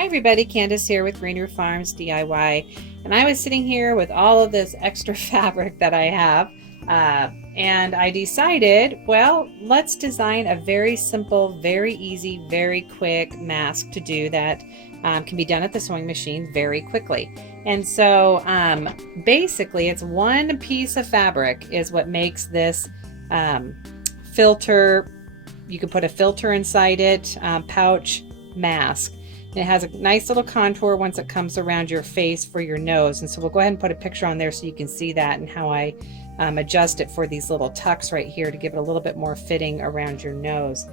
Hi everybody, Candace here with Greener Farms DIY, and I was sitting here with all of this extra fabric that I have, and I decided, well, let's design a very simple, very easy, very quick mask to do that can be done at the sewing machine very quickly. And so basically it's one piece of fabric is what makes this filter. You could put a filter inside it, pouch mask. It has a nice little contour once it comes around your face for your nose. And so we'll go ahead and put a picture on there so you can see that and how I adjust it for these little tucks right here to give it a little bit more fitting around your nose.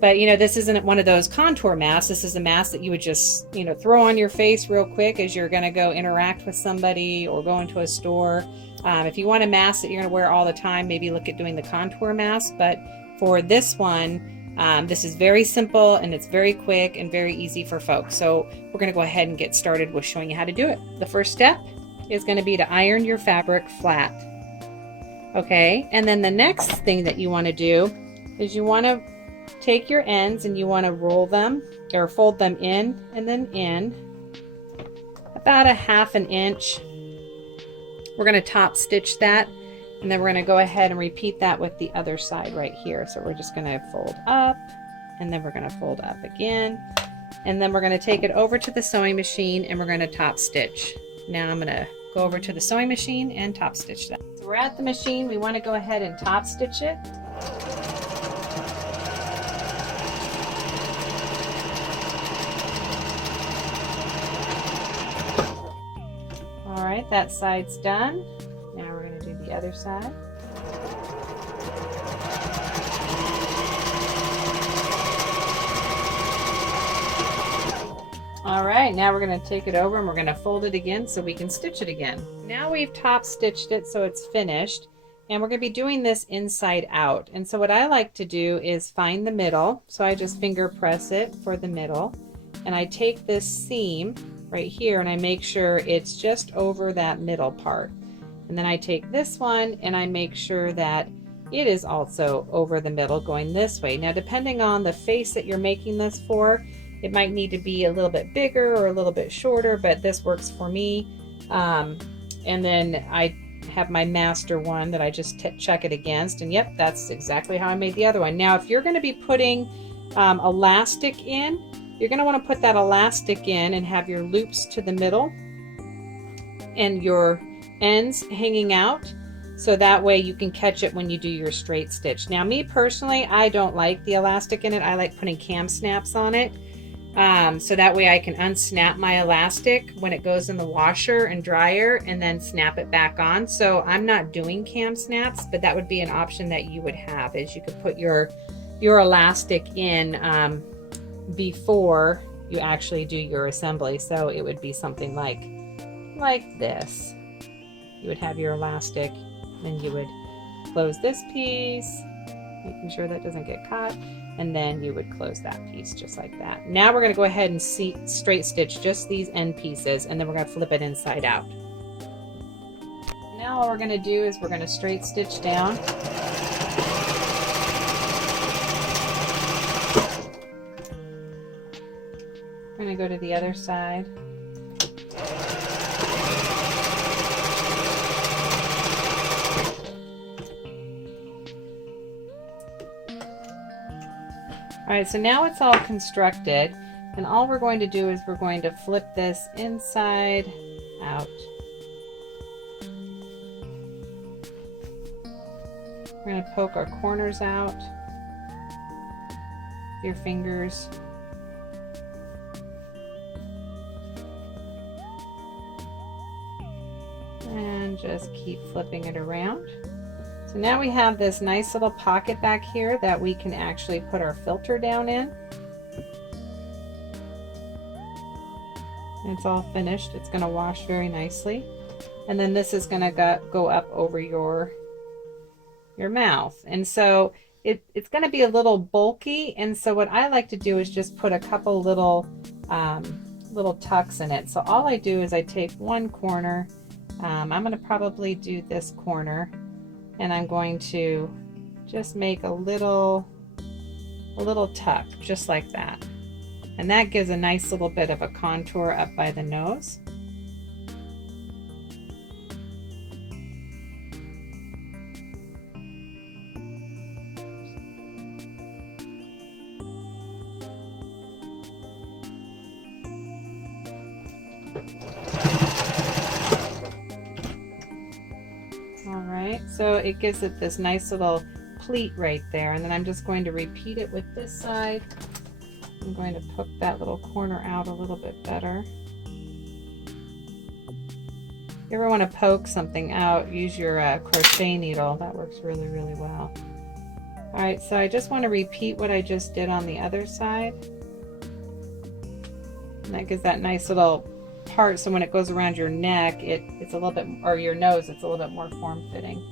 But you know, this isn't one of those contour masks. This is a mask that you would just, you know, throw on your face real quick as you're going to go interact with somebody or go into a store. If you want a mask that you're going to wear all the time, maybe look at doing the contour mask. But for this one, this is very simple and it's very quick and very easy for folks. So we're going to go ahead and get started with showing you how to do it. The first step is going to be to iron your fabric flat. Okay, and then the next thing that you want to do is you want to take your ends and you want to roll them or fold them in and then in about a ½ inch. We're going to top stitch that. And then we're going to go ahead and repeat that with the other side right here. So we're just going to fold up and then we're going to fold up again. And then we're going to take it over to the sewing machine and we're going to top stitch. Now I'm going to go over to the sewing machine and top stitch that. So we're at the machine. We want to go ahead and top stitch it. All right, that side's done. Now we're going to do the other side. All right, now we're going to take it over and we're going to fold it again so we can stitch it again. Now we've top stitched it so it's finished, and we're going to be doing this inside out. And so what I like to do is find the middle. So I just finger press it for the middle, and I take this seam right here and I make sure it's just over that middle part. And then I take this one and I make sure that it is also over the middle going this way. Now, depending on the face that you're making this for, it might need to be a little bit bigger or a little bit shorter, but this works for me. And then I have my master one that I just check it against, and yep, that's exactly how I made the other one. Now, if you're going to be putting elastic in, you're going to want to put that elastic in and have your loops to the middle and your ends hanging out, so that way you can catch it when you do your straight stitch. Now, me personally, I don't like the elastic in it. I like putting cam snaps on it, so that way I can unsnap my elastic when it goes in the washer and dryer and then snap it back on. So I'm not doing cam snaps, but that would be an option that you would have, is you could put your elastic in before you actually do your assembly. So it would be something like this. You would have your elastic, and you would close this piece, making sure that doesn't get caught, and then you would close that piece just like that. Now we're going to go ahead and straight stitch just these end pieces, and then we're going to flip it inside out. Now all we're going to do is we're going to straight stitch down. We're going to go to the other side. All right, so now it's all constructed, and all we're going to do is we're going to flip this inside out. We're going to poke our corners out with your fingers. And just keep flipping it around. So now we have this nice little pocket back here that we can actually put our filter down in. And it's all finished. It's going to wash very nicely. And then this is going to go up over your mouth. And so it's going to be a little bulky. And so what I like to do is just put a couple little tucks in it. So all I do is I take one corner. I'm going to probably do this corner. And I'm going to just make a little tuck just like that. And that gives a nice little bit of a contour up by the nose. Alright, so it gives it this nice little pleat right there, and then I'm just going to repeat it with this side. I'm going to poke that little corner out a little bit better. If you ever want to poke something out, use your crochet needle. That works really, really well. Alright, so I just want to repeat what I just did on the other side. And that gives that nice little part, so when it goes around your neck, it's a little bit, or your nose, it's a little bit more form-fitting.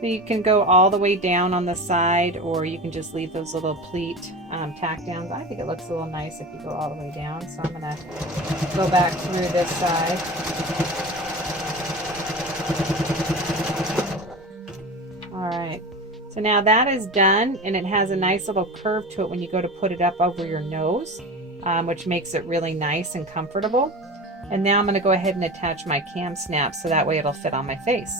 So you can go all the way down on the side, or you can just leave those little pleat tack downs. I think it looks a little nice if you go all the way down, so I'm going to go back through this side. Alright, so now that is done, and it has a nice little curve to it when you go to put it up over your nose, which makes it really nice and comfortable. And now I'm going to go ahead and attach my cam snap so that way it'll fit on my face.